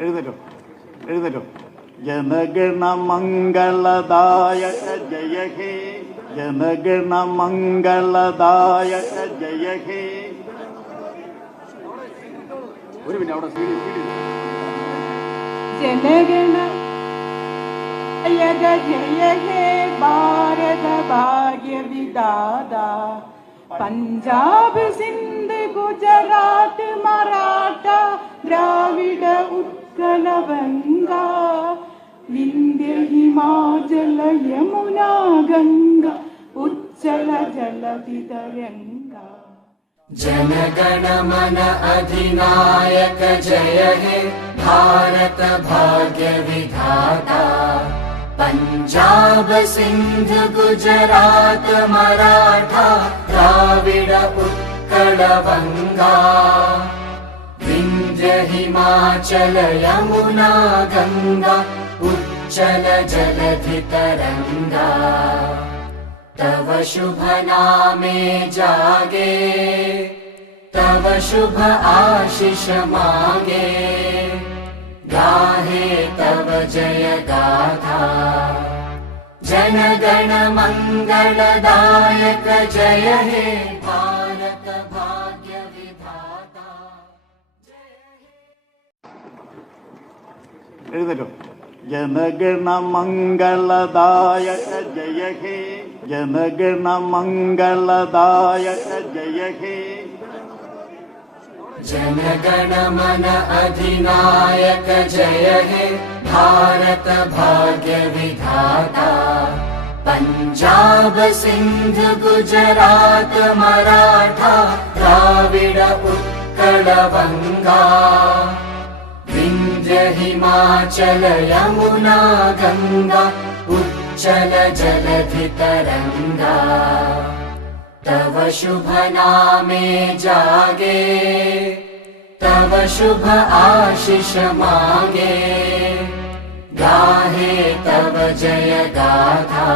എഴുന്നേറ്റോ എഴുന്നേറ്റോ. ജനഗണ മംഗളദായക ജയ ഹേ, ജനഗണ മംഗളദായക ജയ ഹേ. ഒരു മിനിറ്റ് അവിടെ ജനഗണ ജയ ഹേ ഭാരത ഭാഗ്യ വിധാത. പഞ്ചാബ് സിന്ധ് ഗുജറാത്ത് മറാഠ ദ്രാവിഡ ഉത്കല ബംഗ വിന്ധ്യ ഹിമാചല യമുനാ ഗംഗ ഉജ്ജല ജലധി തരംഗ. जनगण मन अधिनायक जय हे भारत भाग्य विधाता. पंजाब सिंध गुजरात मराठा द्राविड उत्कल बंगा विंध्य हिमाचल यमुना गंगा उज्जल जलधि तरंगा. तव शुभ नामे जागे, तव शुभ आशीष मांगे, गाहे तव जय गाथा. जनगण मंगलदायक जय हे भारत भाग्य विधाता. എഴുന്നേറ്റോ. ജനഗണ മംഗളദായക ജയ ഹേ, ജനഗണ മംഗളദായക ജയ ഹേ. जनगण मन अधिनायक जय हे भारत भाग्य विधाता. पंजाब सिंध गुजरात मराठा द्राविड उत्कल बंगा विंध्य हिमाचल यमुना गंगा उज्जल जलधि तरंगा. तव शुभ नामे जागे, तव शुभ आशीष मांगे, गाहे तव जय गाथा.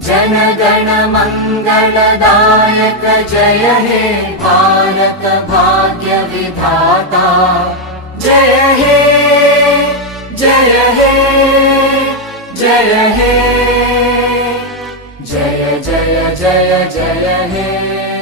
जनगण मंगलदायक जय हे भारत भाग्य विधाता. जय हे जय हे जय हे, जय जय जय जय हे.